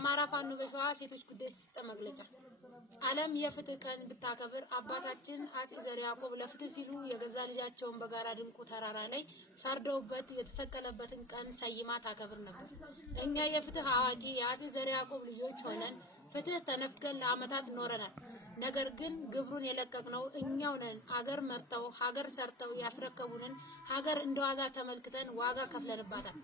የአማራ ፋኖ በሸዋ ሴቶች ጉዳይ ሲስጠ መግለጫ ዓለም የፍትህ ቀን ብታከብር አባታችን አፄ ዘርዓ ያዕቆብ ለፍትህ ሲሉ የገዛ ልጃቸውን በጋራ ድንቁ ተራራ ላይ ፈርደውበት የተሰቀለበትን ቀን ሰይማ ታከብር ነበር። እኛ የፍትህ አዋቂ የአፄ ዘርዓ ያዕቆብ ልጆች ሆነን ፍትህ ተነፍገን ለዓመታት ኖረናል። ነገር ግን ግብሩን የለቀቅነው እኛው ነን። ሀገር መርተው ሀገር ሰርተው ያስረከቡንን ሀገር እንደዋዛ ተመልክተን ዋጋ ከፍለንባታል።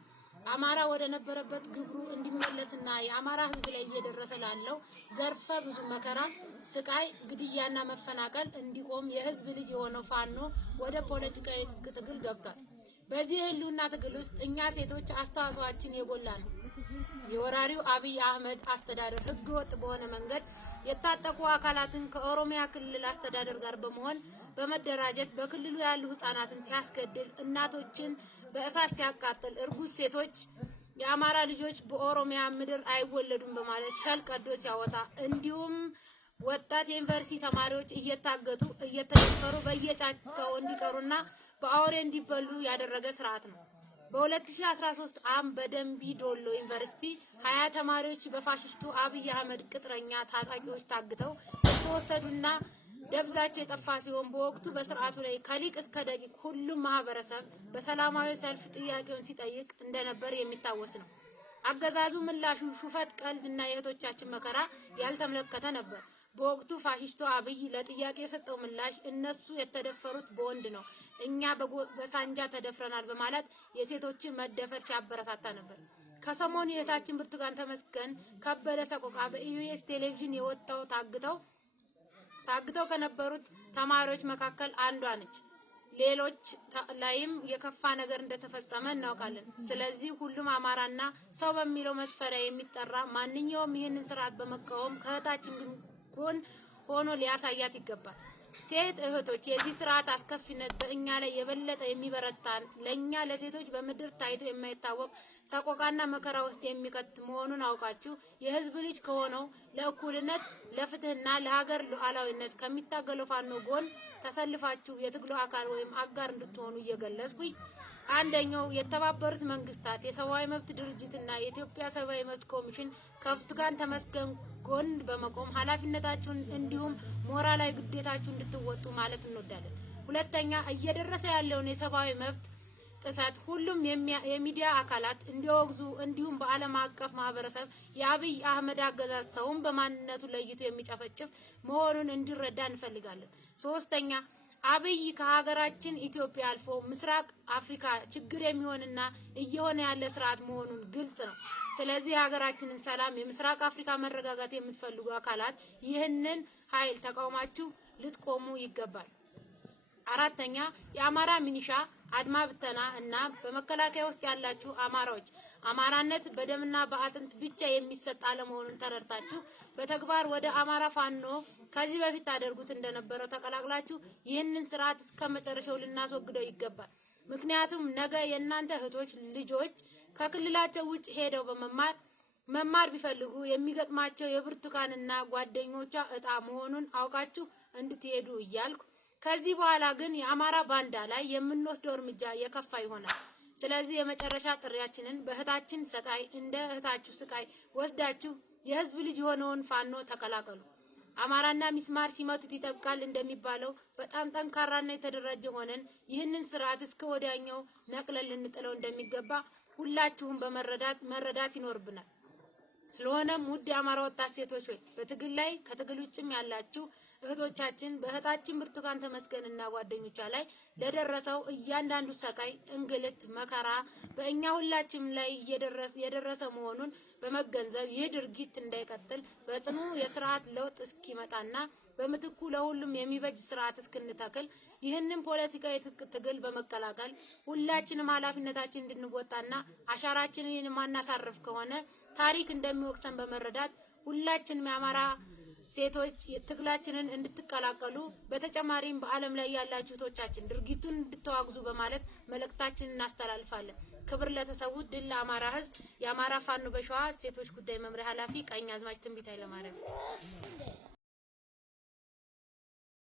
አማራ ወደ ነበረበት ግብሩ እንዲመለስና የአማራ ሕዝብ ላይ እየደረሰ ላለው ዘርፈ ብዙ መከራ፣ ስቃይ፣ ግድያና መፈናቀል እንዲቆም የሕዝብ ልጅ የሆነው ፋኖ ወደ ፖለቲካዊ የትጥቅ ትግል ገብቷል። በዚህ ህልውና ትግል ውስጥ እኛ ሴቶች አስተዋጽኦአችን የጎላ ነው። የወራሪው አብይ አህመድ አስተዳደር ህገወጥ በሆነ መንገድ የታጠቁ አካላትን ከኦሮሚያ ክልል አስተዳደር ጋር በመሆን በመደራጀት በክልሉ ያሉ ህፃናትን ሲያስገድል፣ እናቶችን በእሳት ሲያቃጥል፣ እርጉዝ ሴቶች የአማራ ልጆች በኦሮሚያ ምድር አይወለዱም በማለት ሸልቀዶ ሲያወጣ፣ እንዲሁም ወጣት የዩኒቨርሲቲ ተማሪዎች እየታገቱ እየተደፈሩ በየጫካው እንዲቀሩና በአውሬ እንዲበሉ ያደረገ ስርዓት ነው። በ2013 ዓ.ም በደምቢ ዶሎ ዩኒቨርሲቲ 20 ተማሪዎች በፋሽስቱ አብይ አህመድ ቅጥረኛ ታጣቂዎች ታግተው የተወሰዱና ደብዛቸው የጠፋ ሲሆን በወቅቱ በስርዓቱ ላይ ከሊቅ እስከ ደቂቅ ሁሉም ማህበረሰብ በሰላማዊ ሰልፍ ጥያቄውን ሲጠይቅ እንደነበር የሚታወስ ነው። አገዛዙ ምላሹ ሹፈት፣ ቀልድና የእህቶቻችን መከራ ያልተመለከተ ነበር። በወቅቱ ፋሽስቱ አብይ ለጥያቄ የሰጠው ምላሽ እነሱ የተደፈሩት በወንድ ነው፣ እኛ በሳንጃ ተደፍረናል በማለት የሴቶችን መደፈር ሲያበረታታ ነበር። ከሰሞኑ የእህታችን ብርቱካን ተመስገን ከበደ ሰቆቃ በኢቢኤስ ቴሌቪዥን የወጣው ታግተው ከነበሩት ተማሪዎች መካከል አንዷ ነች። ሌሎች ላይም የከፋ ነገር እንደተፈጸመ እናውቃለን። ስለዚህ ሁሉም አማራና ሰው በሚለው መስፈሪያ የሚጠራ ማንኛውም ይህንን ስርዓት በመቃወም ከእህታችን ጎን ሆኖ ሊያሳያት ይገባል። ሴት እህቶች የዚህ ስርዓት አስከፊነት በእኛ ላይ የበለጠ የሚበረታን ለኛ ለሴቶች በምድር ታይቶ የማይታወቅ ሰቆቃና መከራ ውስጥ የሚከት መሆኑን አውቃችሁ የህዝብ ልጅ ከሆነው ለእኩልነት ለፍትህና ለሀገር ሉዓላዊነት ከሚታገለው ፋኖ ጎን ተሰልፋችሁ የትግሉ አካል ወይም አጋር እንድትሆኑ እየገለጽኩኝ፣ አንደኛው የተባበሩት መንግስታት የሰብአዊ መብት ድርጅትና የኢትዮጵያ ሰብአዊ መብት ኮሚሽን ከብርቱካን ተመስገን ጎን በመቆም ኃላፊነታችሁን እንዲሁም ሞራላዊ ግዴታችሁን እንድትወጡ ማለት እንወዳለን። ሁለተኛ እየደረሰ ያለውን የሰብአዊ መብት ጥሰት ሁሉም የሚዲያ አካላት እንዲወግዙ እንዲሁም በዓለም አቀፍ ማህበረሰብ የአብይ አህመድ አገዛዝ ሰውን በማንነቱ ለይቶ የሚጨፈጭፍ መሆኑን እንዲረዳ እንፈልጋለን። ሶስተኛ አብይ ከሀገራችን ኢትዮጵያ አልፎ ምስራቅ አፍሪካ ችግር የሚሆንና እየሆነ ያለ ስርዓት መሆኑን ግልጽ ነው። ስለዚህ ሀገራችንን ሰላም፣ የምስራቅ አፍሪካ መረጋጋት የምትፈልጉ አካላት ይህንን ኃይል ተቃውማችሁ ልትቆሙ ይገባል። አራተኛ የአማራ ሚኒሻ አድማ ብተና እና በመከላከያ ውስጥ ያላችሁ አማራዎች አማራነት በደምና በአጥንት ብቻ የሚሰጥ አለመሆኑን ተረድታችሁ በተግባር ወደ አማራ ፋኖ ከዚህ በፊት ታደርጉት እንደነበረው ተቀላቅላችሁ ይህንን ስርዓት እስከመጨረሻው ልናስወግደው ይገባል። ምክንያቱም ነገ የእናንተ እህቶች ልጆች ከክልላቸው ውጭ ሄደው መማር ቢፈልጉ የሚገጥማቸው የብርቱካንና ጓደኞቿ እጣ መሆኑን አውቃችሁ እንድትሄዱ እያልኩ ከዚህ በኋላ ግን የአማራ ባንዳ ላይ የምንወስደው እርምጃ የከፋ ይሆናል። ስለዚህ የመጨረሻ ጥሪያችንን በእህታችን ስቃይ እንደ እህታችሁ ስቃይ ወስዳችሁ የህዝብ ልጅ የሆነውን ፋኖ ተቀላቀሉ። አማራና ሚስማር ሲመቱት ይጠብቃል እንደሚባለው በጣም ጠንካራና የተደራጀ ሆነን ይህንን ስርዓት እስከ ወዲያኛው ነቅለን ልንጥለው እንደሚገባ ሁላችሁም መረዳት ይኖርብናል። ስለሆነም ውድ የአማራ ወጣት ሴቶች ሆይ በትግል ላይ ከትግል ውጭም ያላችሁ እህቶቻችን በእህታችን ብርቱካን ተመስገንና ጓደኞቿ ላይ ለደረሰው እያንዳንዱ ሰቃይ፣ እንግልት፣ መከራ በእኛ ሁላችንም ላይ የደረሰ መሆኑን በመገንዘብ ይህ ድርጊት እንዳይቀጥል በጽኑ የስርዓት ለውጥ እስኪመጣና በምትኩ ለሁሉም የሚበጅ ስርዓት እስክንተክል ይህንን ፖለቲካዊ ትግል በመቀላቀል ሁላችንም ኃላፊነታችን እንድንወጣና አሻራችንን የማናሳርፍ ከሆነ ታሪክ እንደሚወቅሰን በመረዳት ሁላችንም የአማራ ሴቶች ትግላችንን እንድትቀላቀሉ በተጨማሪም በዓለም ላይ ያላችሁ እህቶቻችን ድርጊቱን እንድትዋግዙ በማለት መልእክታችንን እናስተላልፋለን። ክብር ለተሰዉት፣ ድል ለአማራ ሕዝብ። የአማራ ፋኖ በሸዋ ሴቶች ጉዳይ መምሪያ ኃላፊ ቀኛዝማች ትንቢት ኃይለማርያም